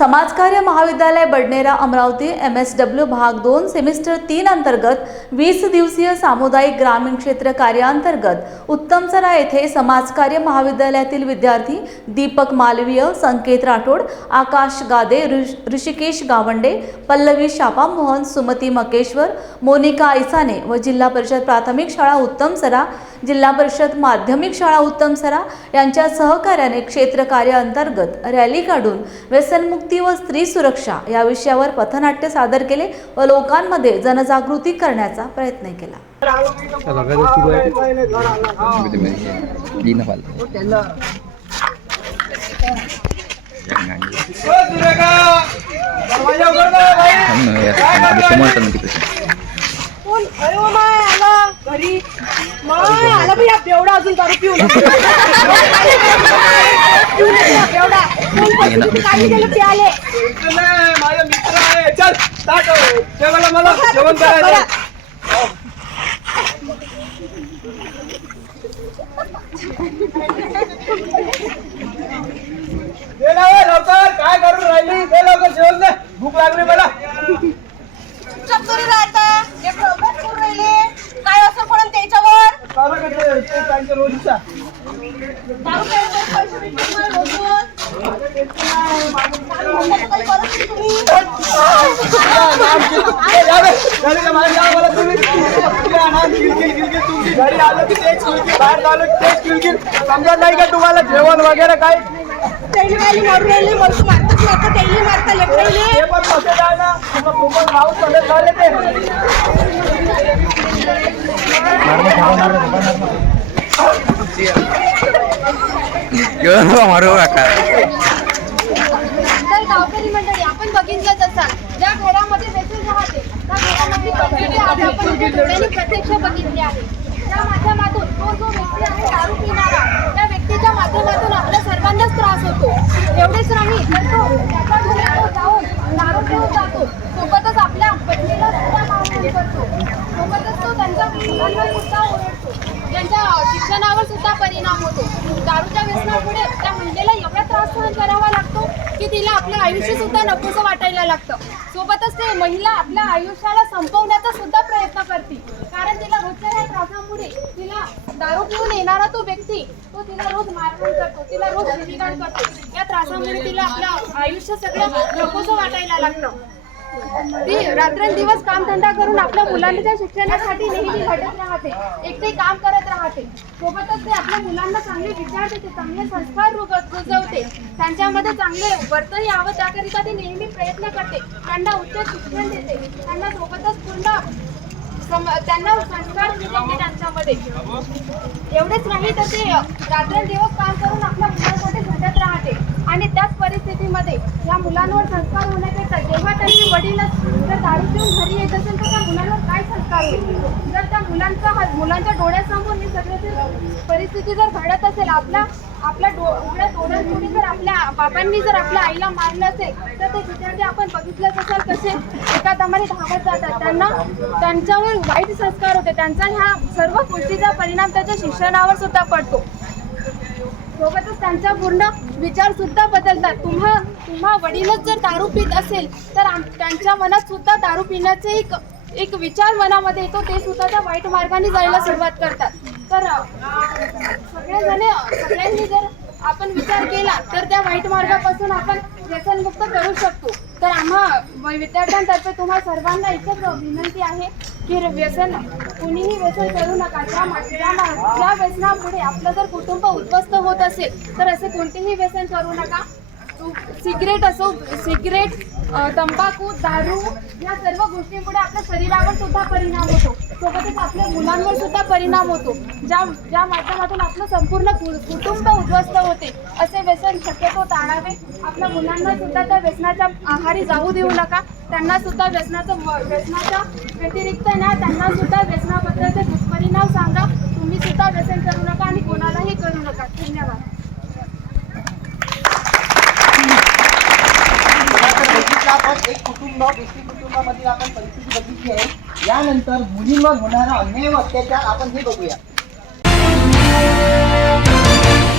समाजकार्य महाविद्यालय Badnera Amravati M S W भाग दोन सेमिस्टर तीन अंतर्गत वीस दिवसीय सामुदायिक ग्रामीण क्षेत्र कार्याअंतर्गत उत्तमसरा येथे समाजकार्य महाविद्यालयातील विद्यार्थी दीपक मालवीय संकेत राठोड आकाश गादे ऋष- ऋषिकेश गावंडे पल्लवी शापामोहन सुमती मकेश्वर मोनिका ऐसाने व जिल्हा परिषद प्राथमिक शाळा उत्तमसरा जिल्हा परिषद माध्यमिक शाळा उत्तमसरा यांच्या सहकार्याने क्षेत्र कार्याअंतर्गत रॅली काढून व्यसनमुक्ती व स्त्री सुरक्षा या विषयावर पथनाट्य सादर केले व लोकांमध्ये जनजागृती करण्याचा प्रयत्न केला. लगातार घरी? आला बाई हा बेवडा अजून दारू हा बेवडा. काढले गेले ते आले? माझा मित्र आहे. चल जेवायला मला जेवण ए, लवकर. काय करून राहिली? दे लवकर जेवण भूक लागली मला चुपचाप करू राहता एक अभ्यास करू राहिले काय असं पण त्याच्यावर चालू का ते- ते त्यांच्या रोजचा दारू प्यायला पैसे भेटतात मला रोजून. दारू धंदा तर काही करत नाही तुम्ही. ए, जा बे. घरी जा, बाहेर जा मला तुम्ही या ना, किलकिल, घरी आलो की तेच किलकिल बाहेर आलो की तेच किलकिल समजत नाही का तुम्हाला जेवण वगैरे काय त्याला राहिली मारून राहिली मला मारतात मारतात त्याला मारता लेकरं ते पण तसे काय ना तुला खूपच नाव झाले ते Yun, मारू ka. तर गावकरी मंडळी आपण बघितलंच असाल ज्या घरामध्ये व्यसन राहते त्या घरामध्ये प्रत्यक्ष बघितले आहे त्या माध्यमातून तो जो व्यक्ती आहे दारू पिणारा त्या व्यक्तीच्या माध्यमातून आपल्या सर्वांनाच त्रास होतो एवढेच नाही तर तो त्याच्या घरी तो जाऊन दारू पिऊन जातो सोबतच आपल्या पत्नीला सुद्धा मारहाण करतो सोबतच तो त्यांच्या मुलांवर सुद्धा ओरडतो त्यांच्या शिक्षणावर सुद्धा परिणाम होतो दारूच्या व्यसनामुळे त्या महिलेला एवढा त्रास सहन करावा लागतो की तिला आपलं आयुष्य सुद्धा नकोसं वाटायला लागतं. सोबतच ते महिला आपल्या आयुष्याला संपवण्याचा सुद्धा प्रयत्न करते कारण तिला रोजच्या या त्रासामुळे तिला दारू पिऊन येणारा तो व्यक्ती तो तिला रोज मारहाण करतो तिला रोज विधिगाड करतो. या त्रासामुळे तिला आपलं आयुष्य सगळं नकोसं वाटायला लागतं. ती रात्रंदिवस कामधंदा करून आपल्या मुलांच्या शिक्षणासाठी नेहमी घटत राहते. एकटे काम करत राहते. सोबतच ते आपल्या मुलांना चांगले विचार देते चांगले संस्कार रुजवते. त्यांच्यामध्ये चांगले वर्तन यावं त्याकरिता ते नेहमी प्रयत्न करते. त्यांना उच्च शिक्षण देते. त्यांना सोबतच पूर्ण सम- त्यांना संस्कार रुजवते त्यांच्यामध्ये. एवढेच नाही तर ते रात्रंदिवस काम करून आपल्या मुलांसाठी झटत राहते. आणि त्याच परिस्थिती परिस्थितीमध्ये या मुलांवर संस्कार होण्यापेक्षा जेव्हा त्यांचे वडीलच जर दारू पिऊन घरी येत असेल तर त्या मुलांवर काय संस्कार होईल? जर त्या मुलांचा हा- मुलांच्या डोळ्यासमोर ही सगळं परिस्थिती जर घडत असेल आपल्या आपल्या डो उघड्या डोळ्यांपुढे जर आपल्या बाबांनी जर आपल्या आईला मारलं असेल तर ते विद्यार्थी आपण बघितलंच असाल कसे एका दमाने धावत जातात. त्यांना त्यांच्यावर वाईट संस्कार होते. त्यांचा ह्या सर्व गोष्टीचा परिणाम त्याच्या शिक्षणावर सुद्धा पडतो. सोबतच त्यांचा पूर्ण विचार सुद्धा बदलतात. तुम्हा तुम्हा वडीलच जर दारू पित असेल तर आम- त्यांच्या मनात सुद्धा दारू पिण्याचे एक एक विचार मनामध्ये येतो. ते सुद्धा त्या वाईट मार्गाने जायला सुरुवात करतात. तर सगळेजण सगळ्यांनी जर आपण विचार केला तर त्या वाईट मार्गापासून आपण व्यसनमुक्त करू शकतो. तर आम्हा विद्यार्थ्यांतर्फे तुम्हा सर्वांना एकच विनंती आहे. की व्यसन कुणीही व्यसन करू नका. ज्या मा- ज्या व्यसनामुळे आपलं जर कुटुंब उद्ध्वस्त होत असेल तर असे कोणतेही व्यसन करू नका. सिगरेट असो सिगरेट तंबाखू दारू या सर्व गोष्टींमुळे आपल्या शरीरावर सुद्धा परिणाम होतो. सोबतच आपल्या मुलांवर सुद्धा परिणाम होतो. ज्या ज्या माध्यमातून आपलं संपूर्ण कु- कुटुंब उद्ध्वस्त होते असे व्यसन शक्यतो टाळावे. आपल्या मुलांना सुद्धा त्या व्यसनाच्या आहारी जाऊ देऊ नका. त्यांना सुद्धा व्यसनाचं व्यसनाच्या व्यतिरिक्त ना त्यांना सुद्धा व्यसनाबद्दलचे दुष्परिणाम सांगा. तुम्ही सुद्धा व्यसन करू नका आणि कोणालाही करू नका धन्यवाद तर बघितलं आपण एक कुटुंबामध्ये कुटुंबामधील आपण परिस्थिती बघितली आहे. यानंतर मुलींवर होणारा अन्याय व अत्याचार आपण हे बघूया.